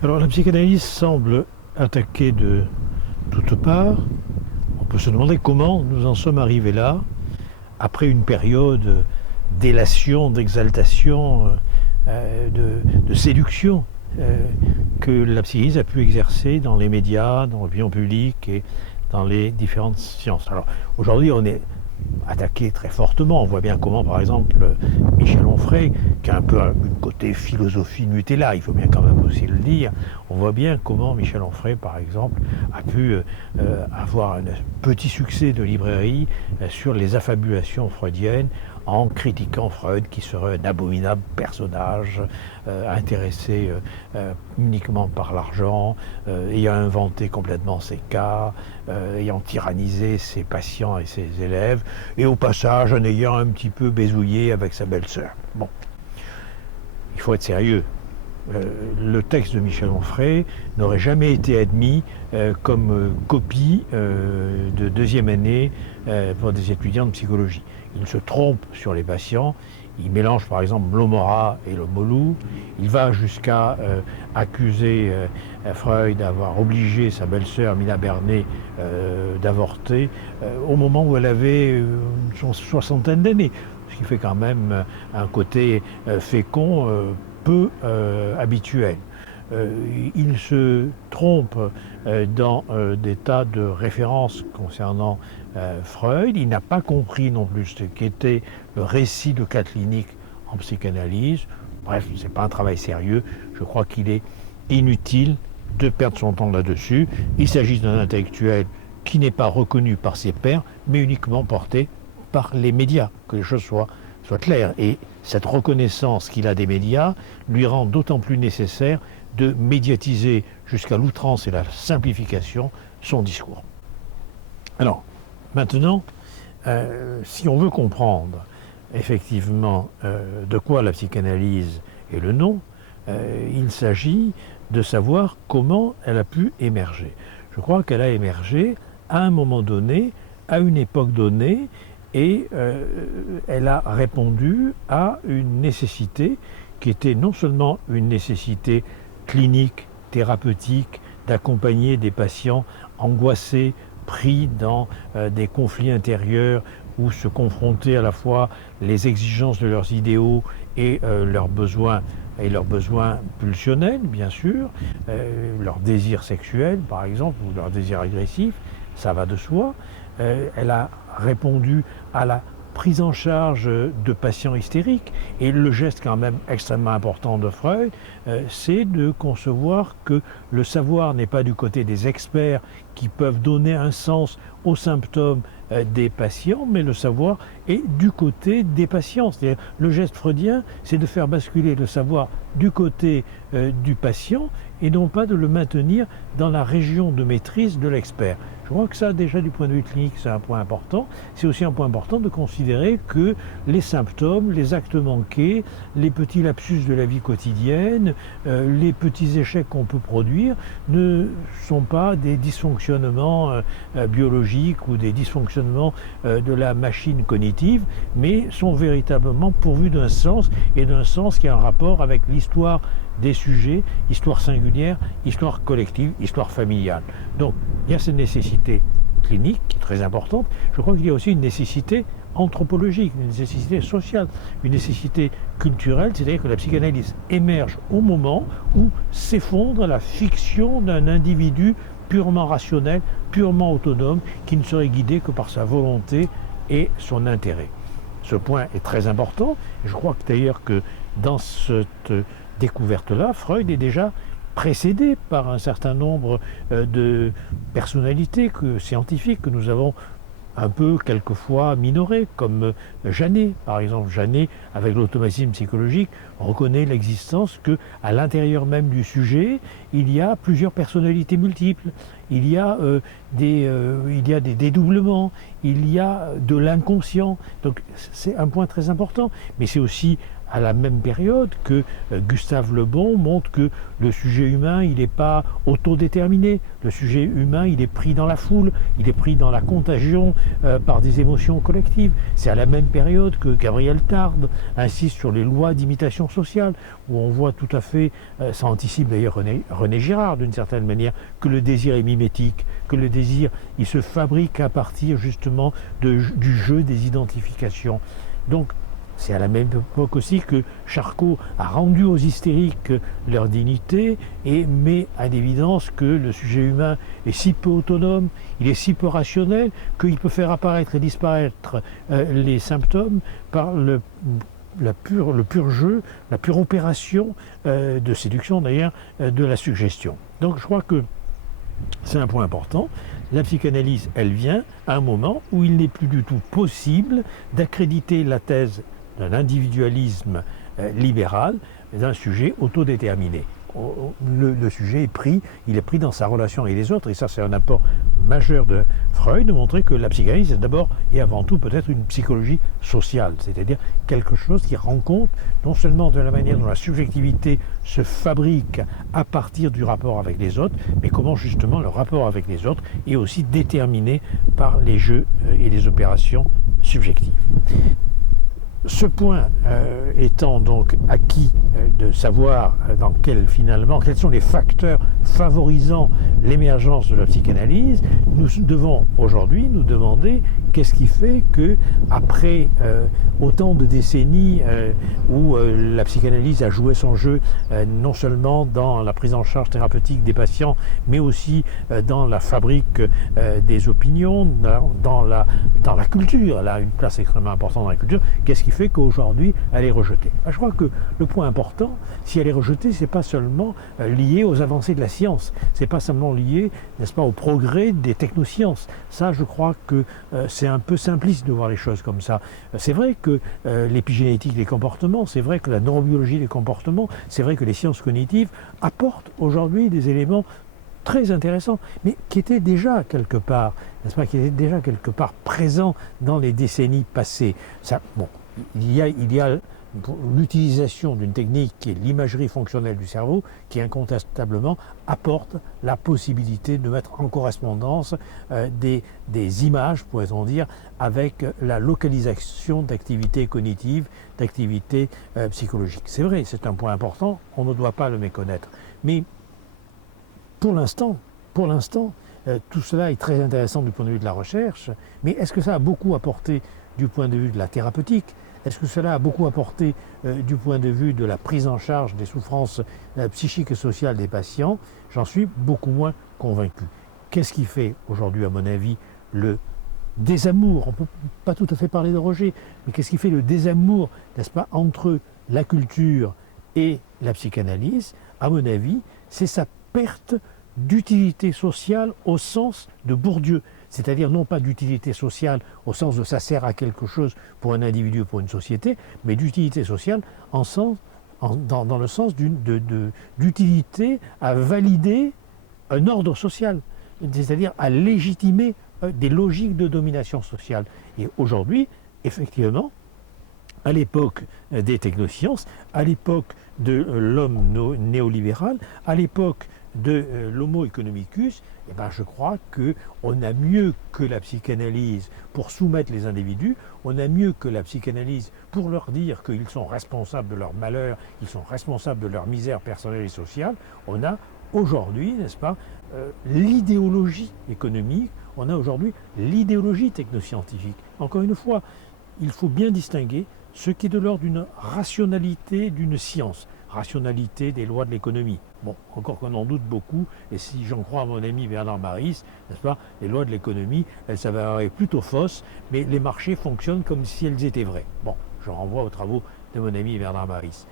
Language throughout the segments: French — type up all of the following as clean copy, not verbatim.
Alors la psychanalyse semble attaquer de toutes parts. On peut se demander comment nous en sommes arrivés là, après une période d'élation, d'exaltation, de séduction que la psychanalyse a pu exercer dans les médias, dans l'opinion publique et dans les différentes sciences. Alors aujourd'hui on est attaqué très fortement. On voit bien comment, par exemple, Michel Onfray, qui a un peu un côté philosophie Nutella, il faut bien quand même aussi le dire, on voit bien comment Michel Onfray, par exemple, a pu avoir un petit succès de librairie sur les affabulations freudiennes en critiquant Freud, qui serait un abominable personnage, intéressé uniquement par l'argent, ayant inventé complètement ses cas, ayant tyrannisé ses patients et ses élèves, et au passage en ayant un petit peu bézouillé avec sa belle-sœur. Bon, il faut être sérieux. Le texte de Michel Onfray n'aurait jamais été admis comme copie de deuxième année pour des étudiants de psychologie. Il se trompe sur les patients, il mélange par exemple l'Omora et le Molou, il va jusqu'à accuser Freud d'avoir obligé sa belle-sœur Mina Bernet d'avorter au moment où elle avait une soixantaine d'années, ce qui fait quand même un côté fécond peu habituel. Il se trompe dans des tas de références concernant Freud. Il n'a pas compris non plus ce qu'était le récit de cas cliniques en psychanalyse. Bref, ce n'est pas un travail sérieux. Je crois qu'il est inutile de perdre son temps là-dessus. Il s'agit d'un intellectuel qui n'est pas reconnu par ses pairs, mais uniquement porté par les médias, que les choses soient claires. Et cette reconnaissance qu'il a des médias lui rend d'autant plus nécessaire de médiatiser jusqu'à l'outrance et la simplification son discours. Alors, maintenant, si on veut comprendre effectivement de quoi la psychanalyse est le nom, il s'agit de savoir comment elle a pu émerger. Je crois qu'elle a émergé à un moment donné, à une époque donnée, et elle a répondu à une nécessité qui était non seulement une nécessité clinique, thérapeutique, d'accompagner des patients angoissés, pris dans des conflits intérieurs où se confrontaient à la fois les exigences de leurs idéaux et leurs besoins pulsionnels, bien sûr, leurs désirs sexuels, par exemple, ou leurs désirs agressifs, ça va de soi. Elle a répondu à la prise en charge de patients hystériques. Et le geste quand même extrêmement important de Freud, c'est de concevoir que le savoir n'est pas du côté des experts qui peuvent donner un sens aux symptômes des patients, mais le savoir est du côté des patients. C'est-à-dire, le geste freudien, c'est de faire basculer le savoir du côté du patient et non pas de le maintenir dans la région de maîtrise de l'expert. Je crois que ça, déjà du point de vue clinique, c'est un point important. C'est aussi un point important de considérer que les symptômes, les actes manqués, les petits lapsus de la vie quotidienne, les petits échecs qu'on peut produire ne sont pas des dysfonctionnements biologiques ou des dysfonctionnements de la machine cognitive, mais sont véritablement pourvus d'un sens, et d'un sens qui a un rapport avec l'histoire des sujets, histoire singulière, histoire collective, histoire familiale. Donc il y a cette nécessité clinique qui est très importante. Je crois qu'il y a aussi une nécessité anthropologique, une nécessité sociale, une nécessité culturelle, c'est-à-dire que la psychanalyse émerge au moment où s'effondre la fiction d'un individu purement rationnel, purement autonome, qui ne serait guidé que par sa volonté et son intérêt. Ce point est très important. Je crois que d'ailleurs que dans cette découverte-là, Freud est déjà précédé par un certain nombre de personnalités scientifiques que nous avons un peu quelquefois minorées, comme Janet, par exemple. Janet, avec l'automatisme psychologique, reconnaît l'existence qu'à l'intérieur même du sujet, il y a plusieurs personnalités multiples, il y a des dédoublements, il y a de l'inconscient. Donc c'est un point très important, mais c'est aussi à la même période que Gustave Le Bon montre que le sujet humain, il n'est pas autodéterminé. Le sujet humain, il est pris dans la foule, il est pris dans la contagion par des émotions collectives. C'est à la même période que Gabriel Tarde insiste sur les lois d'imitation sociale, où on voit tout à fait, ça anticipe d'ailleurs René Girard d'une certaine manière, que le désir est mimétique, que le désir, il se fabrique à partir justement du jeu des identifications. Donc, c'est à la même époque aussi que Charcot a rendu aux hystériques leur dignité et met à l'évidence que le sujet humain est si peu autonome, il est si peu rationnel qu'il peut faire apparaître et disparaître les symptômes par le pur jeu, la pure opération de séduction d'ailleurs, de la suggestion. Donc je crois que c'est un point important. La psychanalyse, elle vient à un moment où il n'est plus du tout possible d'accréditer la thèse d'un individualisme libéral d'un sujet autodéterminé. Le sujet est pris, il est pris dans sa relation avec les autres, et ça c'est un apport majeur de Freud, de montrer que la psychanalyse est d'abord et avant tout peut-être une psychologie sociale, c'est-à-dire quelque chose qui rend compte non seulement de la manière dont la subjectivité se fabrique à partir du rapport avec les autres, mais comment justement le rapport avec les autres est aussi déterminé par les jeux et les opérations subjectives. Ce point étant donc acquis de savoir quels sont les facteurs favorisant l'émergence de la psychanalyse, nous devons aujourd'hui nous demander qu'est-ce qui fait que, après autant de décennies où la psychanalyse a joué son jeu non seulement dans la prise en charge thérapeutique des patients, mais aussi dans la fabrique des opinions, dans la culture, elle a une place extrêmement importante dans la culture, qu'est-ce qui fait qu'aujourd'hui elle est rejetée? Je crois que le point important, si elle est rejetée, c'est pas seulement lié aux avancées de la science, c'est pas seulement lié, n'est-ce pas, au progrès des technosciences. Ça, je crois que c'est un peu simpliste de voir les choses comme ça. C'est vrai que l'épigénétique des comportements, c'est vrai que la neurobiologie des comportements, c'est vrai que les sciences cognitives apportent aujourd'hui des éléments très intéressants, mais qui étaient déjà quelque part, n'est-ce pas, qui étaient déjà quelque part présents dans les décennies passées. Ça, bon, il y a l'utilisation d'une technique qui est l'imagerie fonctionnelle du cerveau, qui incontestablement apporte la possibilité de mettre en correspondance des images, pourrait-on dire, avec la localisation d'activités cognitives, d'activités psychologiques. C'est vrai, c'est un point important, on ne doit pas le méconnaître. Mais pour l'instant, tout cela est très intéressant du point de vue de la recherche, mais est-ce que ça a beaucoup apporté du point de vue de la thérapeutique? Est-ce que cela a beaucoup apporté du point de vue de la prise en charge des souffrances psychiques et sociales des patients? J'en suis beaucoup moins convaincu. Qu'est-ce qui fait aujourd'hui, à mon avis, le désamour? On ne peut pas tout à fait parler de rejet, mais qu'est-ce qui fait le désamour, n'est-ce pas, entre la culture et la psychanalyse? À mon avis, c'est sa perte d'utilité sociale au sens de Bourdieu. C'est-à-dire non pas d'utilité sociale au sens de ça sert à quelque chose pour un individu ou pour une société, mais d'utilité sociale dans le sens d'utilité à valider un ordre social, c'est-à-dire à légitimer des logiques de domination sociale. Et aujourd'hui, effectivement, à l'époque des technosciences, à l'époque de l'homme néolibéral, à l'époque de l'homo economicus, eh ben je crois qu'on a mieux que la psychanalyse pour soumettre les individus, on a mieux que la psychanalyse pour leur dire qu'ils sont responsables de leur malheur, ils sont responsables de leur misère personnelle et sociale. On a aujourd'hui, n'est-ce pas, l'idéologie économique, on a aujourd'hui l'idéologie technoscientifique. Encore une fois, il faut bien distinguer ce qui est de l'ordre d'une rationalité d'une science, rationalité des lois de l'économie. Bon, encore qu'on en doute beaucoup, et si j'en crois à mon ami Bernard Maris, n'est-ce pas, les lois de l'économie, elles s'avéreraient plutôt fausses, mais les marchés fonctionnent comme si elles étaient vraies. Bon, je renvoie aux travaux de mon ami Bernard Maris.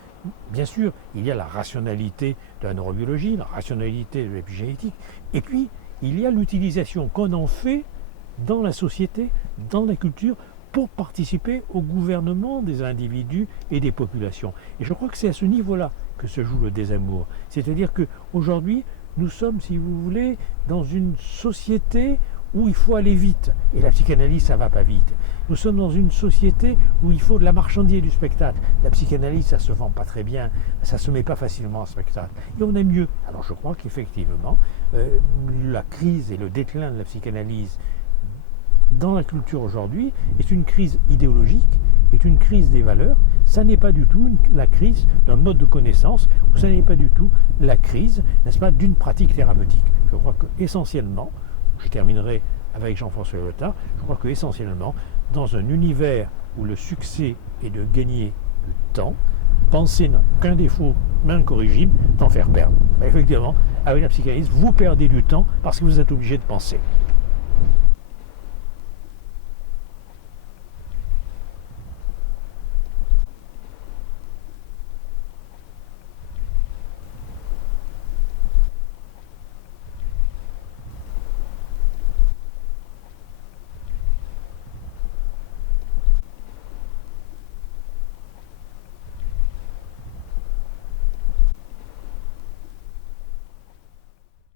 Bien sûr, il y a la rationalité de la neurobiologie, la rationalité de l'épigénétique, et puis il y a l'utilisation qu'on en fait dans la société, dans la culture, pour participer au gouvernement des individus et des populations. Et je crois que c'est à ce niveau-là que se joue le désamour. C'est-à-dire qu'aujourd'hui, nous sommes, si vous voulez, dans une société où il faut aller vite. Et la psychanalyse, ça ne va pas vite. Nous sommes dans une société où il faut de la marchandise du spectacle. La psychanalyse, ça ne se vend pas très bien, ça ne se met pas facilement en spectacle. Et on a mieux. Alors je crois qu'effectivement, la crise et le déclin de la psychanalyse dans la culture aujourd'hui est une crise idéologique, est une crise des valeurs. Ça n'est pas du tout la crise d'un mode de connaissance, ou ça n'est pas du tout la crise, n'est-ce pas, d'une pratique thérapeutique. Je crois que essentiellement, je terminerai avec Jean-François Lyotard, je crois que essentiellement, dans un univers où le succès est de gagner du temps, penser n'a qu'un défaut, mais incorrigible, d'en faire perdre. Mais effectivement, avec la psychanalyse, vous perdez du temps parce que vous êtes obligé de penser.